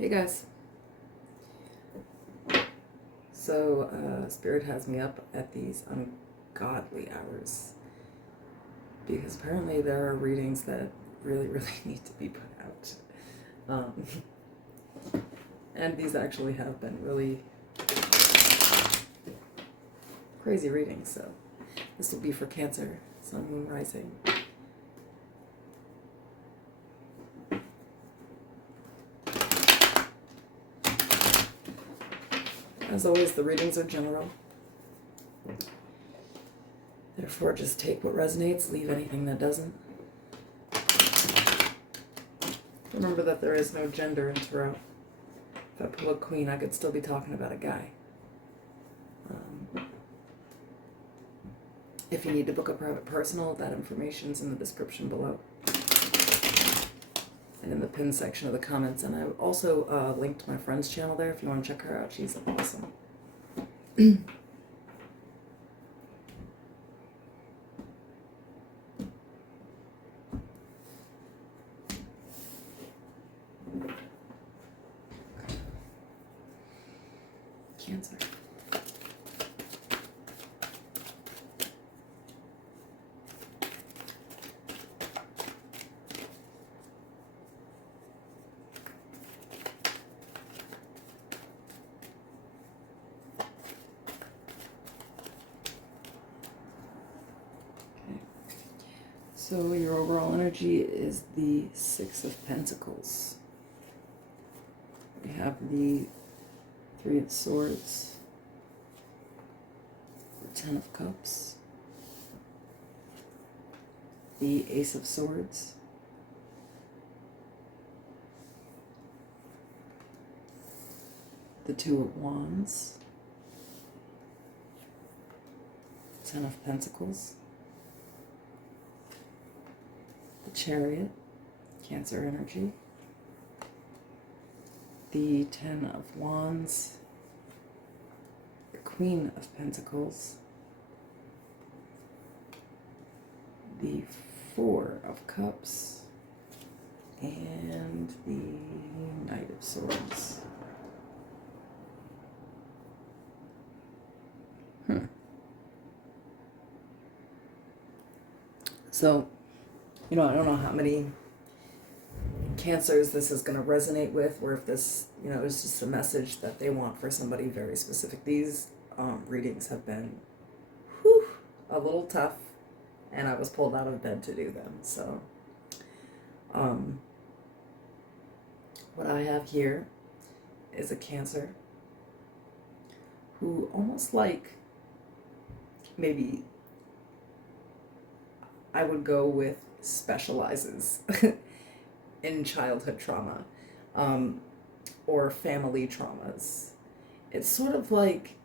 Hey guys. So, Spirit has me up at these ungodly hours because apparently there are readings that really, really need to be put out. And these actually have been really crazy readings, so this will be for Cancer, Sun, Moon, Rising. As always, the readings are general. Therefore, just take what resonates, leave anything that doesn't. Remember that there is no gender in tarot. If I pull a queen, I could still be talking about a guy. If you need to book a private personal, that information's in the description below. And in the pin section of the comments. And I also linked my friend's channel there if you want to check her out. She's awesome. Cancer. So your overall energy is the Six of Pentacles. We have the Three of Swords, the Ten of Cups, the Ace of Swords, the Two of Wands, Ten of Pentacles, the Chariot, Cancer energy, the Ten of Wands, the Queen of Pentacles, the Four of Cups, and the Knight of Swords. So, I don't know how many Cancers this is going to resonate with, or if this, is just a message that they want for somebody very specific. These readings have been a little tough, and I was pulled out of bed to do them. So, what I have here is a Cancer who almost like, maybe I would go with specializes in childhood trauma, or family traumas. It's sort of like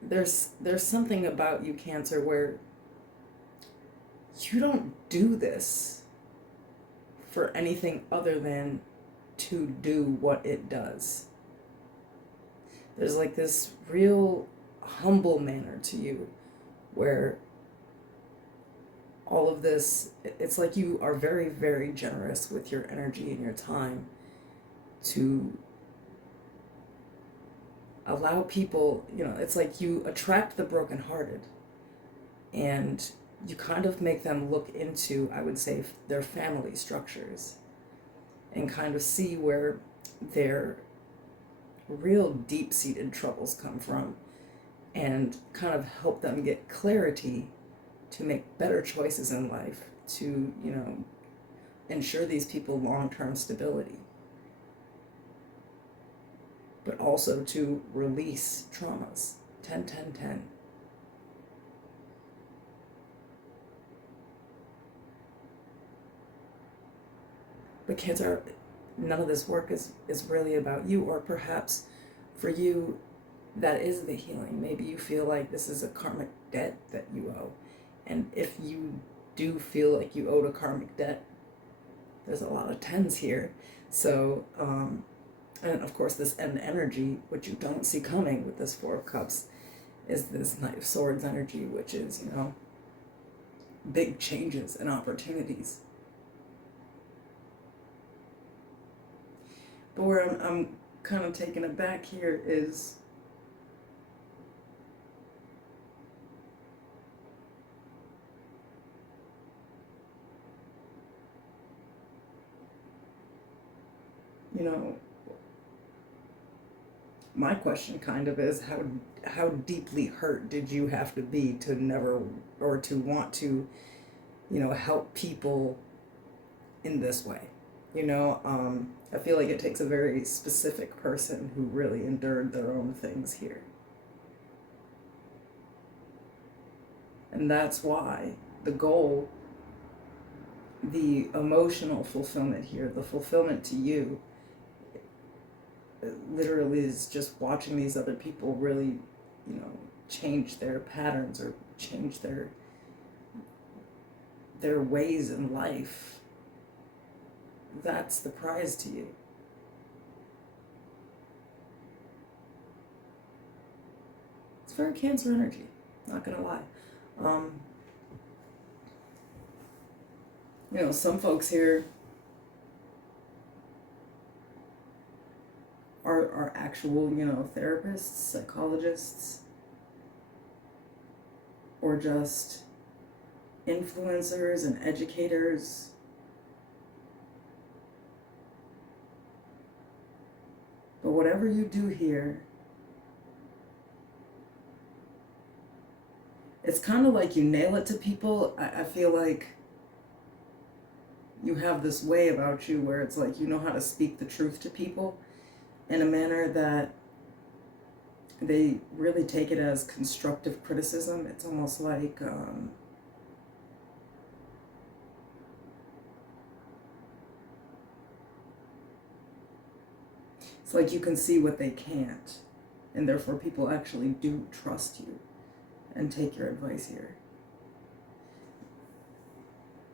there's something about you, Cancer, where you don't do this for anything other than to do what it does. There's like this real humble manner to you where all of this, it's like you are very, very generous with your energy and your time to allow people, it's like you attract the brokenhearted and you kind of make them look into, I would say, their family structures and kind of see where their real deep-seated troubles come from and kind of help them get clarity to make better choices in life, to, ensure these people long-term stability, but also to release traumas. 10, 10, 10. But Cancer, none of this work is really about you, or perhaps for you, that is the healing. Maybe you feel like this is a karmic debt that you owe. And if you do feel like you owed a karmic debt, there's a lot of tens here. So, and of course this end energy, which you don't see coming with this Four of Cups, is this Knight of Swords energy, which is, big changes and opportunities. But where I'm kind of taken aback here is, you know, my question kind of is how deeply hurt did you have to be to never, or to want to, help people in this way? I feel like it takes a very specific person who really endured their own things here. And that's why the goal, the emotional fulfillment here, the fulfillment to you, literally is just watching these other people really, change their patterns or change their ways in life. That's the prize to you. It's very Cancer energy, not gonna lie. Some folks here are actual, therapists, psychologists, or just influencers and educators. But whatever you do here, it's kind of like you nail it to people. I feel like you have this way about you where it's like you know how to speak the truth to people in a manner that they really take it as constructive criticism. It's almost like it's like you can see what they can't, and therefore people actually do trust you and take your advice here.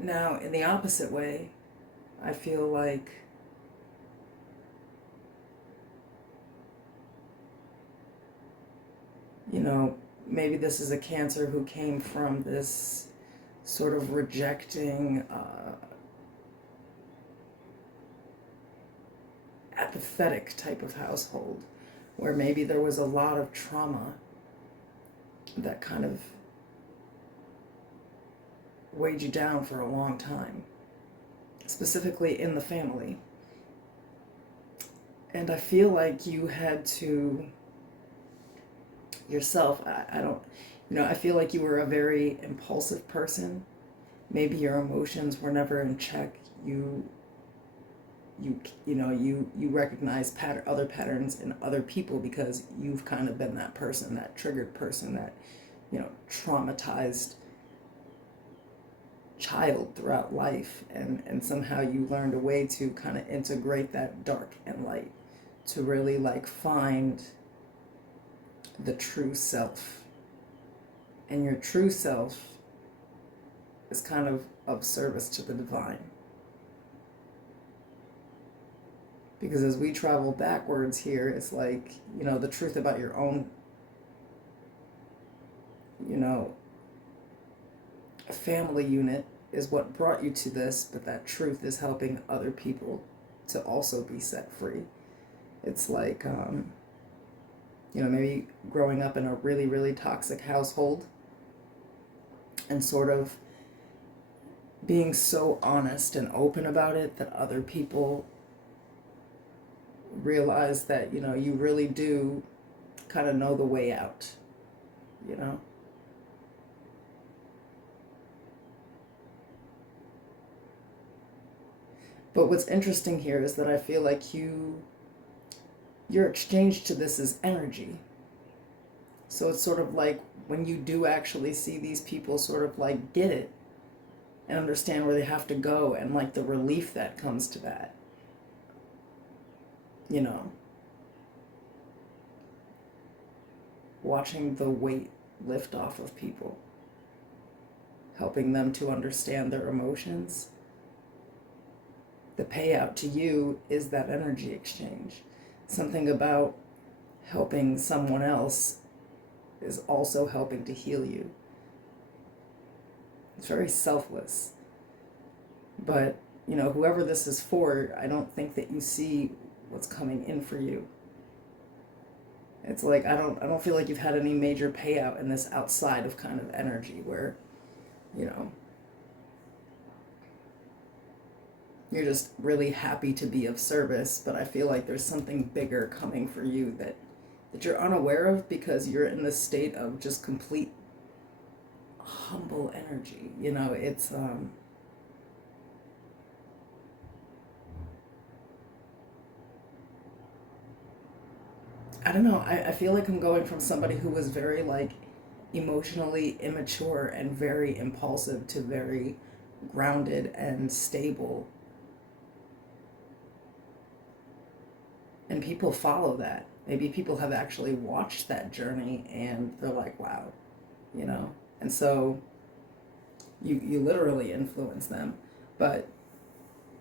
Now, in the opposite way, I feel like maybe this is a Cancer who came from this sort of rejecting, apathetic type of household, where maybe there was a lot of trauma that kind of weighed you down for a long time, specifically in the family. And I feel like you had to yourself, I don't, I feel like you were a very impulsive person. Maybe your emotions were never in check. You recognize other patterns in other people because you've kind of been that person, that triggered person, that traumatized child throughout life, and somehow you learned a way to kind of integrate that dark and light to really find the true self. And your true self is kind of service to the divine. Because as we travel backwards here, it's like, the truth about your own, family unit is what brought you to this, but that truth is helping other people to also be set free. It's like, maybe growing up in a really, really toxic household and sort of being so honest and open about it that other people realize that, you really do kind of know the way out, But what's interesting here is that I feel like your exchange to this is energy. So it's sort of like when you do actually see these people sort of get it and understand where they have to go, and the relief that comes to that, watching the weight lift off of people, helping them to understand their emotions. The payout to you is that energy exchange. Something about helping someone else is also helping to heal you. It's very selfless. But, whoever this is for, I don't think that you see what's coming in for you. It's like I don't feel like you've had any major payout in this outside of kind of energy where, you know, you're just really happy to be of service, but I feel like there's something bigger coming for you that you're unaware of because you're in this state of just complete humble energy. You know, it's I don't know. I feel like I'm going from somebody who was very like emotionally immature and very impulsive to very grounded and stable. And people follow that. Maybe people have actually watched that journey and they're like, wow, you know? And so you literally influence them. But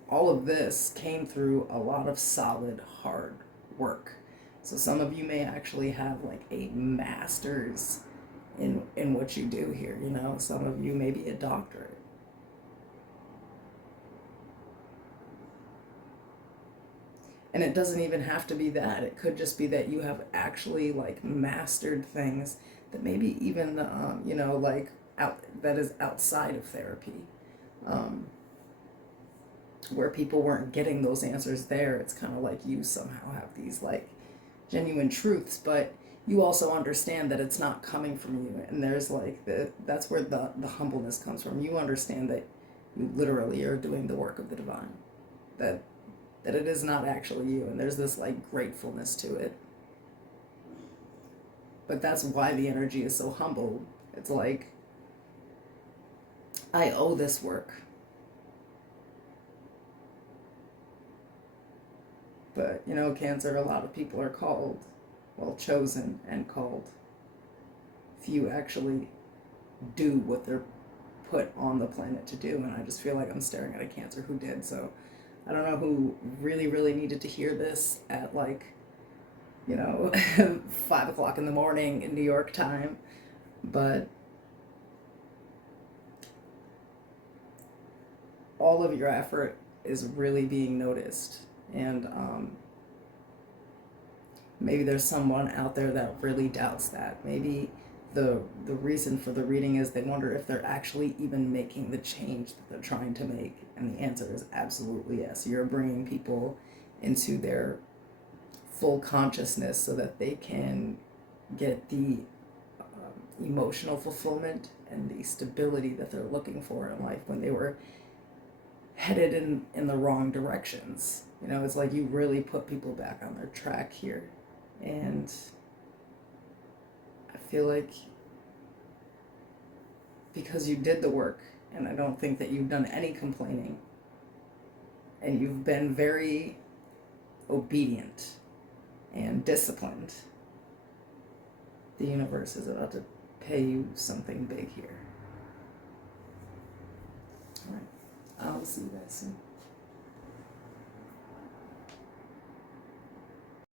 all of this came through a lot of solid, hard work. So some of you may actually have like a master's in what you do here, you know? Some of you may be a doctorate. And it doesn't even have to be that. It could just be that you have actually like mastered things that maybe even you know, like out that is outside of therapy. Um, where people weren't getting those answers there, it's kind of like you somehow have these like genuine truths, but you also understand that it's not coming from you, and there's like that's where the humbleness comes from. You understand that you literally are doing the work of the divine, that it is not actually you, and there's this like gratefulness to it. But that's why the energy is so humble. It's like, I owe this work. But you know, Cancer, a lot of people are called, well, chosen and called. Few actually do what they're put on the planet to do, and I just feel like I'm staring at a Cancer who did. So I don't know who really, really needed to hear this at like, you know, 5 o'clock in the morning in New York time, but all of your effort is really being noticed. And maybe there's someone out there that really doubts that. Maybe the reason for the reading is they wonder if they're actually even making the change that they're trying to make. And the answer is absolutely yes. You're bringing people into their full consciousness so that they can get the emotional fulfillment and the stability that they're looking for in life when they were headed in the wrong directions. You know, it's like you really put people back on their track here. And I feel like because you did the work, and I don't think that you've done any complaining, and you've been very obedient and disciplined, the universe is about to pay you something big here. All right. I'll see you guys soon.